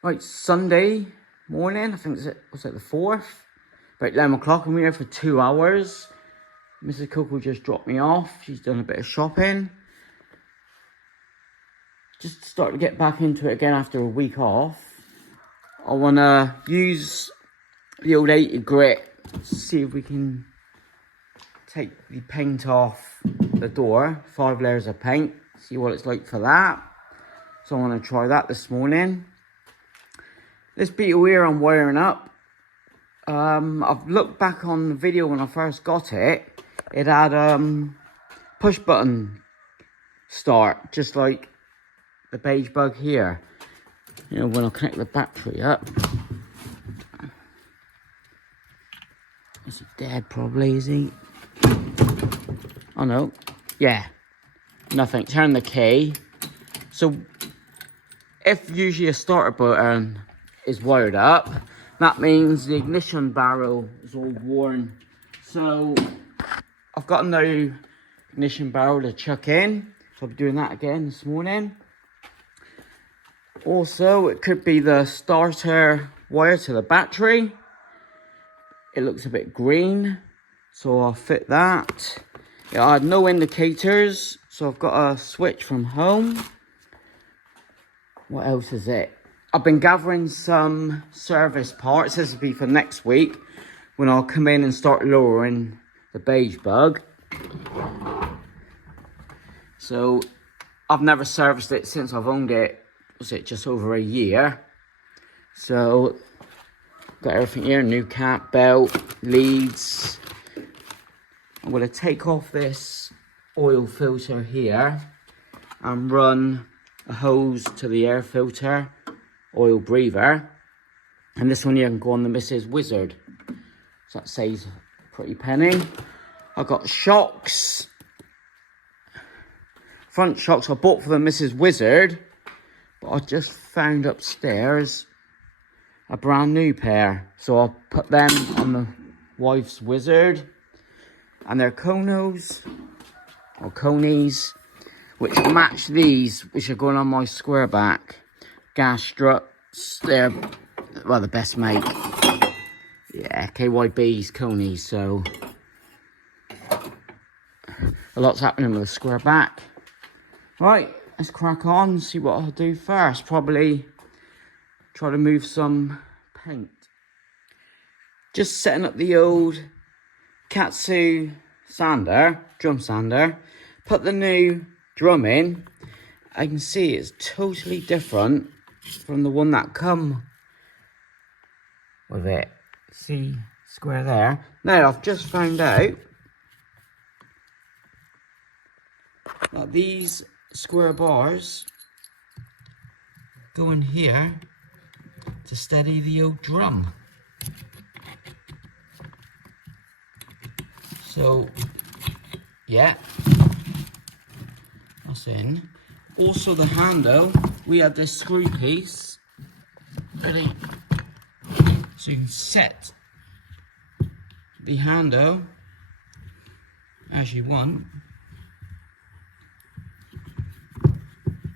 Right, Sunday morning, I think was it the 4th? About 11 o'clock, I'm here for 2 hours. Mrs. Coco just dropped me off. She's done a bit of shopping. Just starting to get back into it again after a week off. I want to use the old 80 grit, see if we can take the paint off the door. 5 layers of paint, see what it's like for that. So I want to try that this morning. This beetle here I'm wiring up. I've looked back on the video when I first got it. It had push button start, just like the beige bug here. You know, when I connect the battery up. Is he dead probably, is he? Oh no, yeah, nothing, turn the key. So if usually a starter button is wired up, that means the ignition barrel is all worn. So I've got a new ignition barrel to chuck in. So I'll be doing that again this morning. Also, it could be the starter wire to the battery. It looks a bit green, so I'll fit that. Yeah, I had no indicators, so I've got a switch from home. What else is it? I've been gathering some service parts. This will be for next week when I'll come in and start lowering the beige bug. So I've never serviced it since I've owned it. Was it just over a year? So got everything here, new cap, belt, leads. I'm going to take off this oil filter here and run a hose to the air filter, oil breather. And this one here can go on the Mrs. Wizard. So that saves a pretty penny. I've got shocks. Front shocks I bought for the Mrs. Wizard. But I just found upstairs a brand new pair. So I'll put them on the wife's Wizard. And they're Konos, or Conies, which match these, which are going on my square back. Gas struts, they're, well, the best make. Yeah, KYB's Conies, so a lot's happening with the square back. Right, let's crack on, see what I'll do first. Probably try to move some paint. Just setting up the old Katsu sander, drum sander. Put the new drum in. I can see it's totally different from the one that come with it. See, square there. Now, I've just found out that these square bars go in here to steady the old drum. So, yeah, that's in. Also the handle, we had this screw piece, ready, so you can set the handle as you want.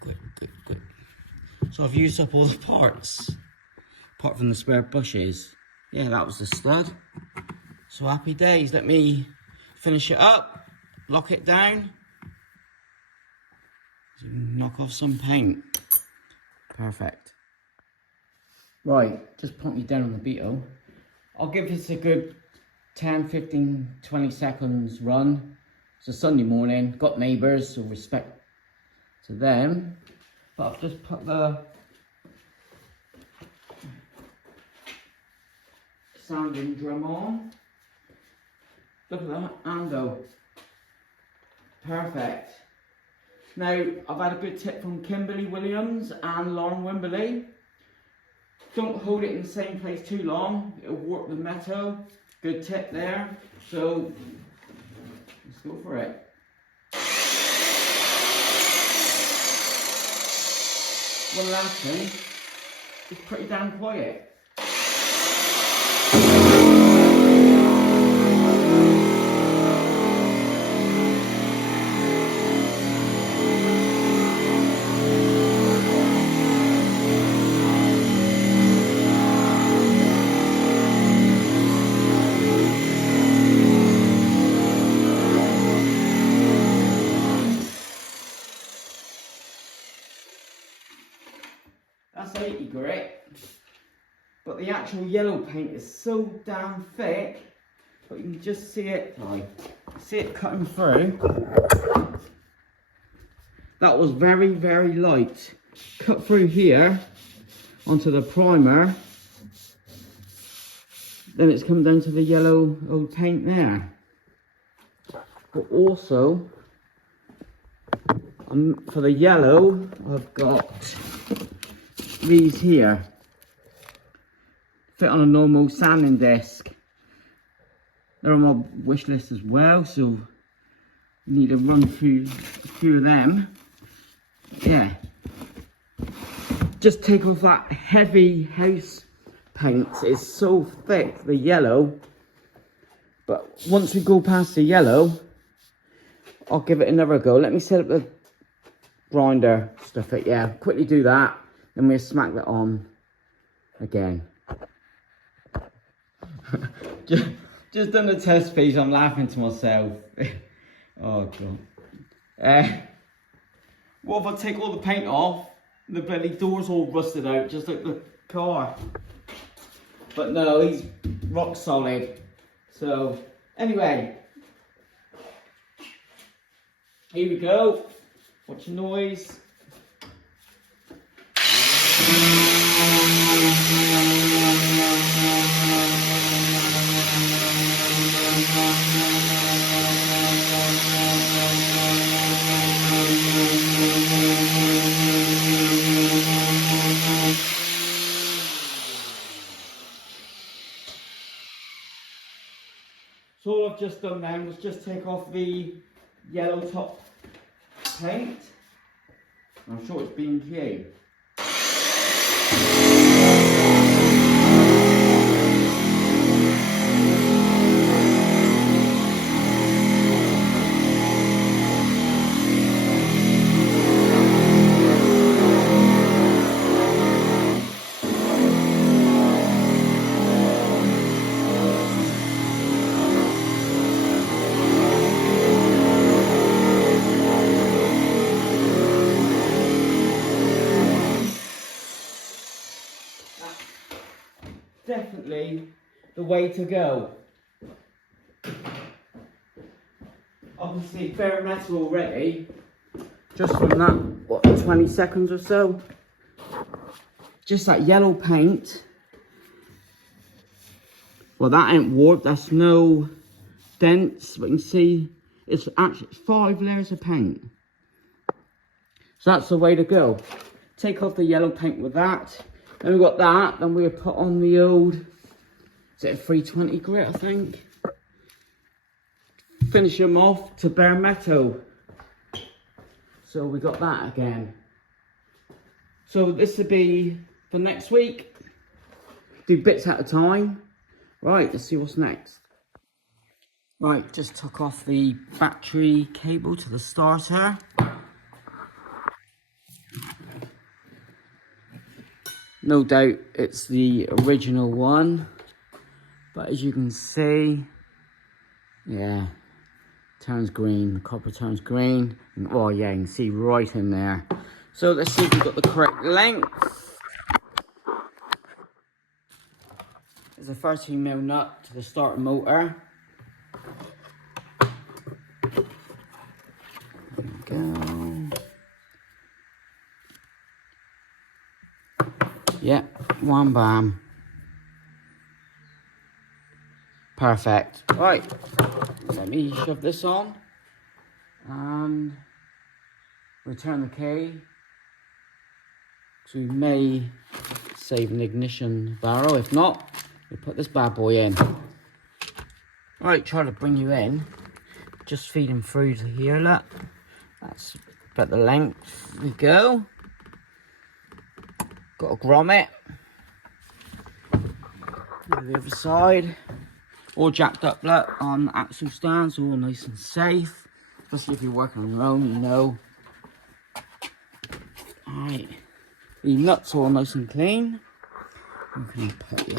Good. So I've used up all the parts, apart from the spare bushes. Yeah, that was the stud. So happy days. Let me finish it up, lock it down, so knock off some paint. Perfect. Right, just put me down on the beetle. I'll give this a good 10, 15, 20 seconds run. It's a Sunday morning, got neighbours, so respect to them. But I've just put the sounding drum on. Look at that handle. Perfect. Now, I've had a good tip from Kimberly Williams and Lauren Wimberley. Don't hold it in the same place too long. It'll warp the metal. Good tip there. So, let's go for it. One last thing. It's pretty damn quiet. That's 80 grit. But the actual yellow paint is so damn thick, but you can just see it, cutting through. That was very, very light. Cut through here onto the primer. Then it's come down to the yellow old paint there. But also, for the yellow, I've got these here. Fit on a normal sanding disc. They're on my wish list as well, so you need to run through a few of them. Yeah. Just take off that heavy house paint. It's so thick, the yellow. But once we go past the yellow, I'll give it another go. Let me set up the grinder, stuff it, yeah. Quickly do that, then we'll smack that on again. just done the test piece, I'm laughing to myself. Oh god. What if I take all the paint off, the bloody door's all rusted out, just like the car. But no, he's rock solid. So, anyway. Here we go. Watch the noise. So all I've just done then was just take off the yellow top paint. I'm sure it's B&Q. Definitely the way to go. Obviously bare metal already, just from that, what, 20 seconds or so. Just that yellow paint. Well, that ain't warped, that's no dents, but you can see it's actually 5 layers of paint. So that's the way to go. Take off the yellow paint with that. Then we've got that, then we'll put on the old, is it a 320 grit, I think? Finish them off to bare metal. So we got that again. So this will be for next week. Do bits at a time. Right, let's see what's next. Right, just took off the battery cable to the starter. No doubt it's the original one, but as you can see, yeah, turns green, the copper turns green, and oh yeah, you can see right in there. So let's see if we've got the correct length. There's a 13mm nut to the starter motor. There we go. Yeah, wham bam. Perfect. Right, let me shove this on and return the key. So we may save an ignition barrel. If not, we put this bad boy in. Right, try to bring you in. Just feeding through to here, look. That's about the length. There we go. Got a grommet. The other side. All jacked up, look, on axle stands, all nice and safe. Especially if you're working on your own, you know. Alright. The nuts all nice and clean. I'm going to put you.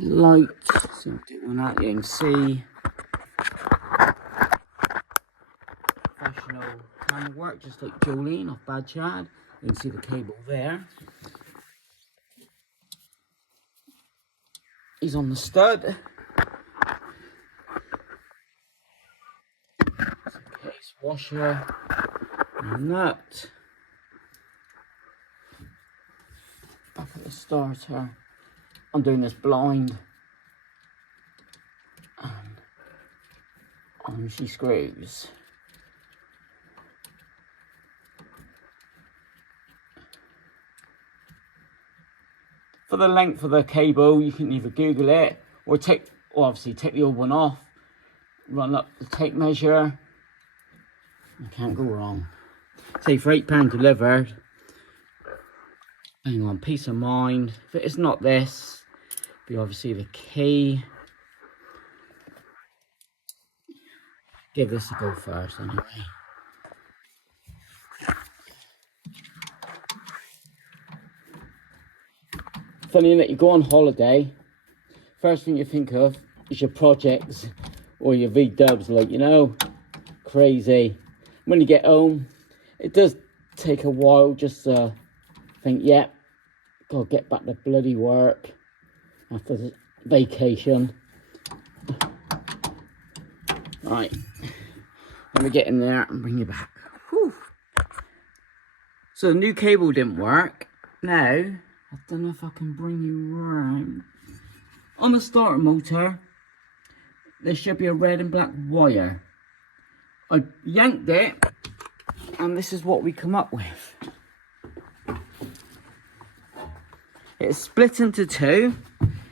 Light. So I'm doing that, you can see. professional camera work, just like Jolene off Bad Chad. You can see the cable there. He's on the stud. It's a case washer, nut. Back at the starter. I'm doing this blind. And on she screws. For the length of the cable, you can either Google it or obviously take the old one off, run up the tape measure. You can't go wrong. Say for £8 delivered. Hang on, peace of mind. If it's not this, be obviously the key. Give this a go first anyway. Funny that you go on holiday, first thing you think of is your projects or your V-dubs, like, you know, crazy. When you get home, it does take a while just to think, yeah, gotta get back to bloody work after the vacation. Right, let me get in there and bring you back. Whew. So the new cable didn't work. Now, I don't know if I can bring you around. On the starter motor, there should be a red and black wire. I yanked it, and this is what we come up with. It's split into two.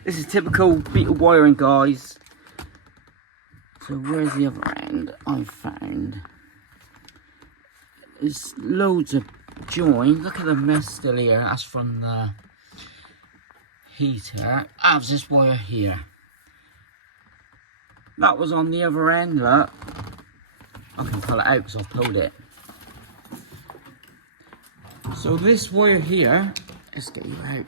This is typical beetle wiring, guys. So where's the other end? I found there's loads of joins. Look at the mess still here. That's from the heater. I have this wire here. That was on the other end. Look, I can pull it out because I've pulled it. So this wire here, let's get you out.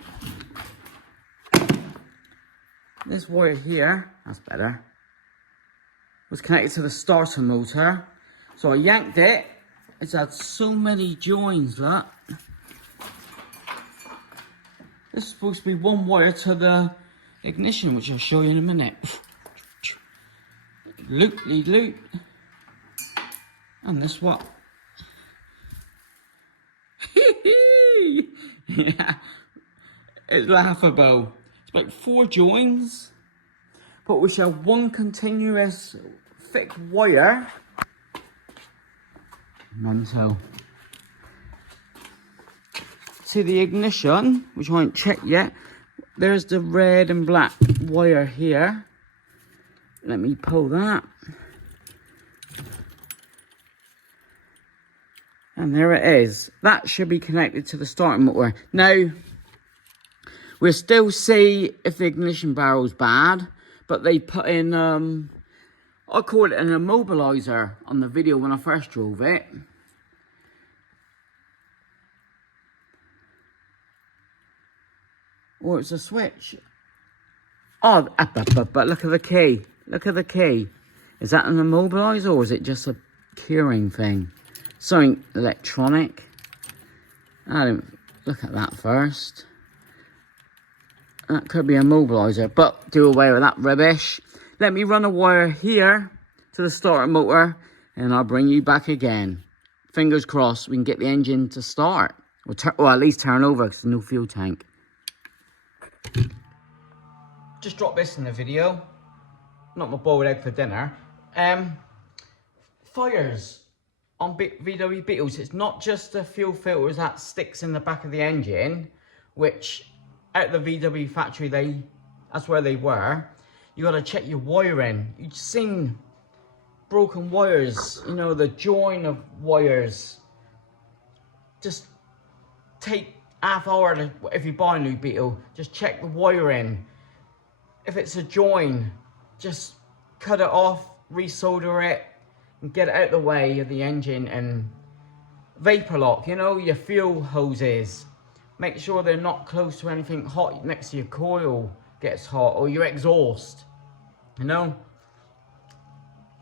This wire here, that's better, was connected to the starter motor. So I yanked it. It's had so many joins, look. This is supposed to be one wire to the ignition, which I'll show you in a minute. Loop. And this what? Yeah, it's laughable. It's like 4 joins, but we shall have one continuous thick wire. Mental. See the ignition, which I haven't checked yet. There's the red and black wire here. Let me pull that. And there it is. That should be connected to the starter motor. Now, we'll still see if the ignition barrel's bad, but they put in, I call it an immobilizer on the video when I first drove it. Or it's a switch. Oh, but look at the key. Look at the key. Is that an immobilizer or is it just a curing thing? Something electronic. I don't look at that first. That could be a immobilizer, but do away with that rubbish. Let me run a wire here to the starter motor and I'll bring you back again. Fingers crossed we can get the engine to start. Or at least turn over because there's no fuel tank. Just dropped this in the video. Not my boiled egg for dinner. Fires on VW Beetles. It's not just the fuel filters that sticks in the back of the engine, which at the VW factory that's where they were. You got to check your wiring. You've seen broken wires, you know, the join of wires. Just take half hour to, if you buy a new Beetle, just check the wiring. If it's a join, just cut it off, resolder it, and get it out of the way of the engine. And vapor lock, you know, your fuel hoses. Make sure they're not close to anything hot next to your coil gets hot, or your exhaust, you know.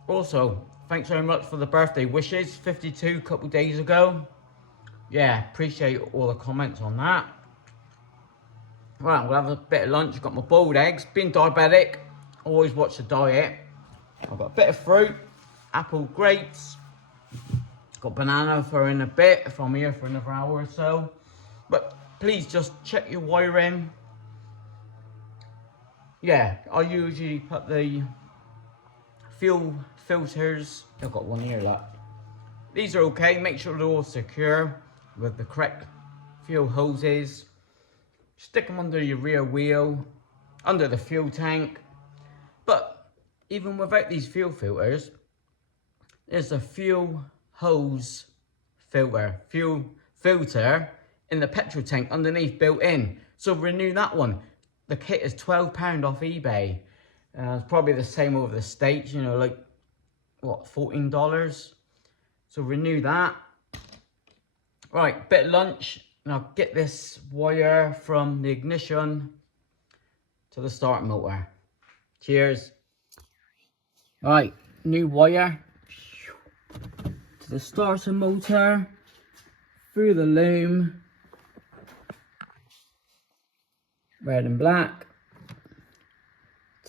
Also, thanks very much for the birthday wishes. 52 a couple days ago. Yeah, appreciate all the comments on that. Right, I'm gonna have a bit of lunch. I've got my boiled eggs. Being diabetic, always watch the diet. I've got a bit of fruit, apple, grapes. Got banana for in a bit if I'm here for another hour or so. But please just check your wiring. Yeah, I usually put the fuel filters. I've got one here, look. These are okay. Make sure they're all secure with the correct fuel hoses. Stick them under your rear wheel, under the fuel tank. But even without these fuel filters, there's a fuel hose fuel filter in the petrol tank underneath built in. So renew that one. The kit is £12 off eBay. It's probably the same over the States, you know, like, what, $14? So renew that. Right, bit of lunch. Now get this wire from the ignition to the start motor. Cheers. Right, new wire to the starter motor, through the loom, red and black,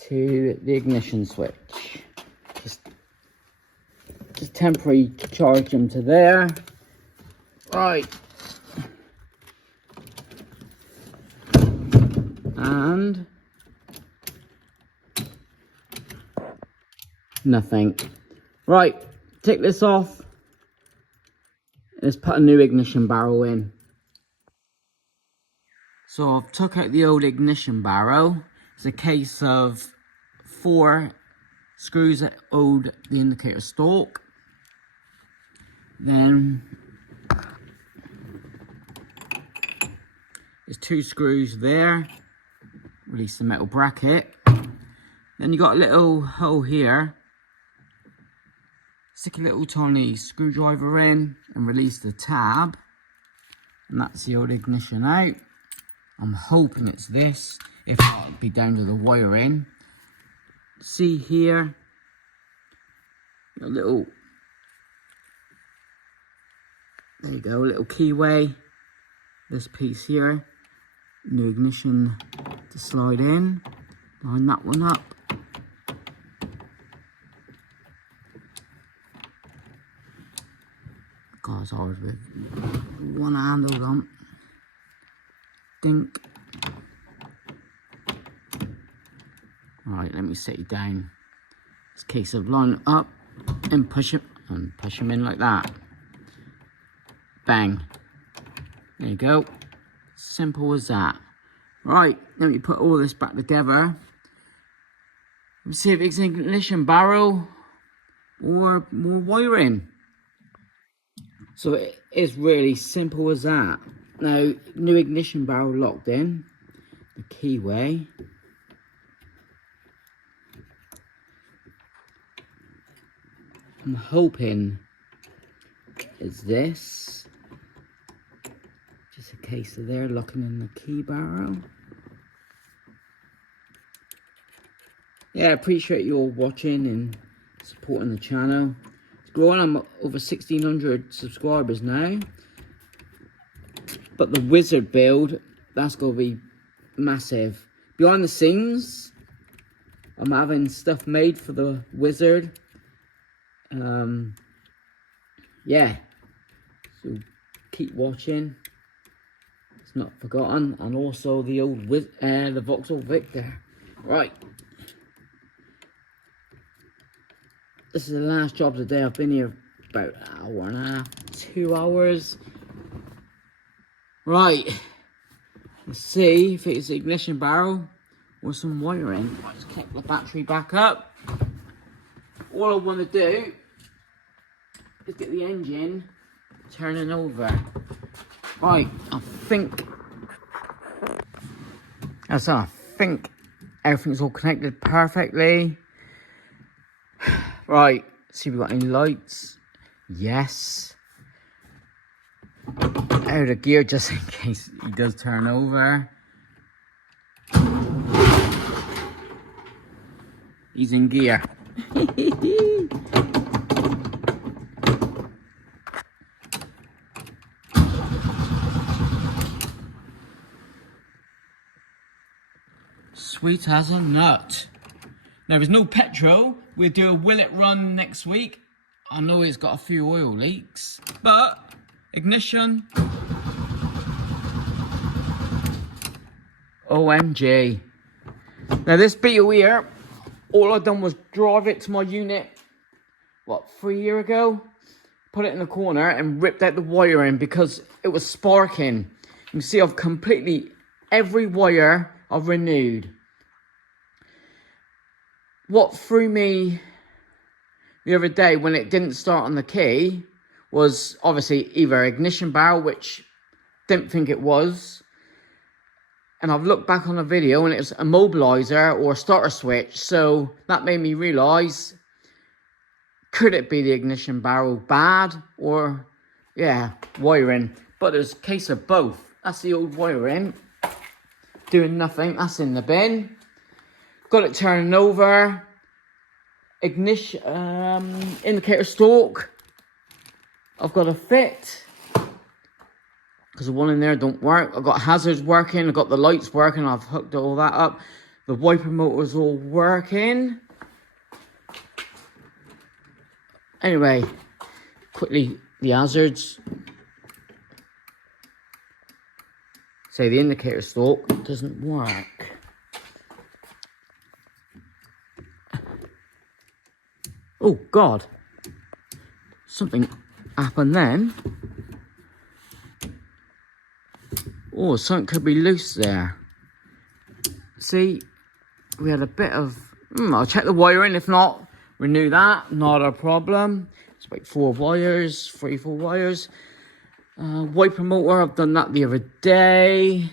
to the ignition switch. Just temporarily charge them to there. Right. And nothing. Right, take this off. Let's put a new ignition barrel in. So I've took out the old ignition barrel. It's a case of 4 screws that hold the indicator stalk. Then there's 2 screws there. Release the metal bracket. Then you got a little hole here. Stick a little tiny screwdriver in and release the tab. And that's the old ignition out. I'm hoping it's this. If not, it'll be down to the wiring. See here, a little, there you go, a little keyway. This piece here, new ignition to slide in. Line that one up. God, it's hard with one handle on. Dink. Alright, let me set you down. It's a case of line up and push them in like that. Bang. There you go. Simple as that. Right, let me put all this back together. Let's see if it's an ignition barrel or more wiring. So it is really simple as that. Now, new ignition barrel locked in. The keyway. I'm hoping it's this. Just a case of there locking in the key barrel. Yeah, I appreciate you all watching and supporting the channel. It's growing. I'm over 1,600 subscribers now. But the wizard build, that's going to be massive. Behind the scenes, I'm having stuff made for the wizard. Yeah, so keep watching. It's not forgotten. And also the old the Vauxhall Victor. Right. This is the last job of the day. I've been here about an hour and a half, 2 hours. Right. Let's see if it's the ignition barrel or some wiring. Let's kick the battery back up. All I want to do is get the engine turning over. Right, I think everything's all connected perfectly. Right, see if we got any lights. Yes. Out of gear just in case he does turn over. He's in gear. sweet as a nut. There is no petrol. We'll do a Will It run next week. I know it's got a few oil leaks, but ignition. OMG. Now this beetle here, all I've done was drive it to my unit, what, 3 years ago? Put it in the corner and ripped out the wiring because it was sparking. You can see I've completely, every wire I've renewed. What threw me the other day when it didn't start on the key was obviously either ignition barrel, which didn't think it was. And I've looked back on the video and it was a mobilizer or a starter switch. So that made me realise, could it be the ignition barrel bad or, yeah, wiring? But it's a case of both. That's the old wiring. Doing nothing. That's in the bin. Got it turning over. Ignition, indicator stalk. I've got to fit. Because the one in there don't work. I've got hazards working. I've got the lights working. I've hooked all that up. The wiper motor's all working. Anyway, quickly, the hazards. Say the indicator stalk doesn't work. Oh, God. Something happened then. Oh, something could be loose there. See, we had a bit of... I'll check the wiring. If not, renew that. Not a problem. It's about 4 wires. 3, 4 wires. Wiper motor. I've done that the other day.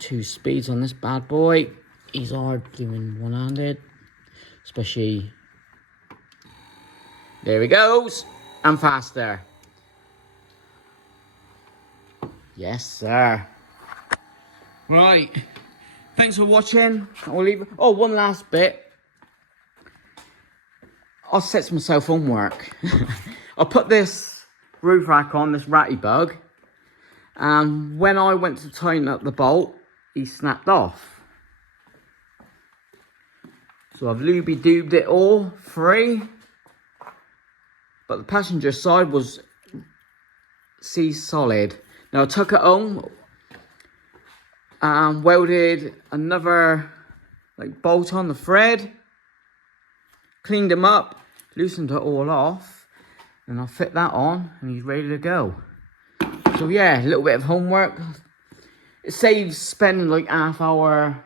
2 speeds on this bad boy. He's hard doing one-handed. Especially... There he goes. And faster. Yes, sir. Right. Thanks for watching. I'll leave. Oh, one last bit. I'll set myself homework. I'll put this roof rack on, this ratty bug. And when I went to tighten up the bolt, he snapped off. So I've looby-doobed it all free. But the passenger side was solid. Now I took it home and welded another bolt on the thread, cleaned him up, loosened it all off, and I'll fit that on and he's ready to go. So yeah, a little bit of homework. It saves spending like half hour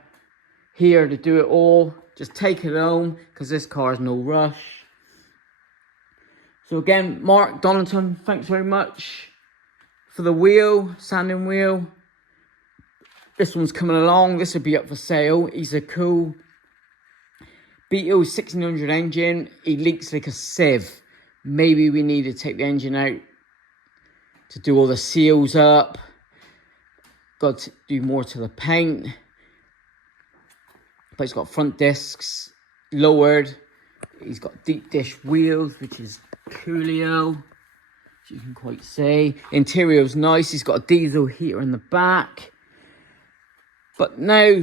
here to do it all. Just take it home because this car's no rush. So again, Mark Donington, thanks very much for the wheel, sanding wheel. This one's coming along. This will be up for sale. He's a cool beetle 1600 engine. He leaks like a sieve. Maybe we need to take the engine out to do all the seals up. Got to do more to the paint. But it's got front discs lowered. He's got deep dish wheels, which is coolio, as you can quite see. Interior's nice. He's got a diesel heater in the back. But now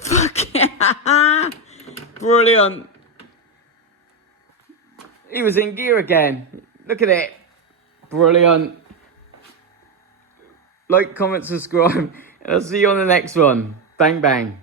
fuck yeah. Brilliant. He was in gear again. Look at it. Brilliant. Like, comment, subscribe, and I'll see you on the next one. Bang bang.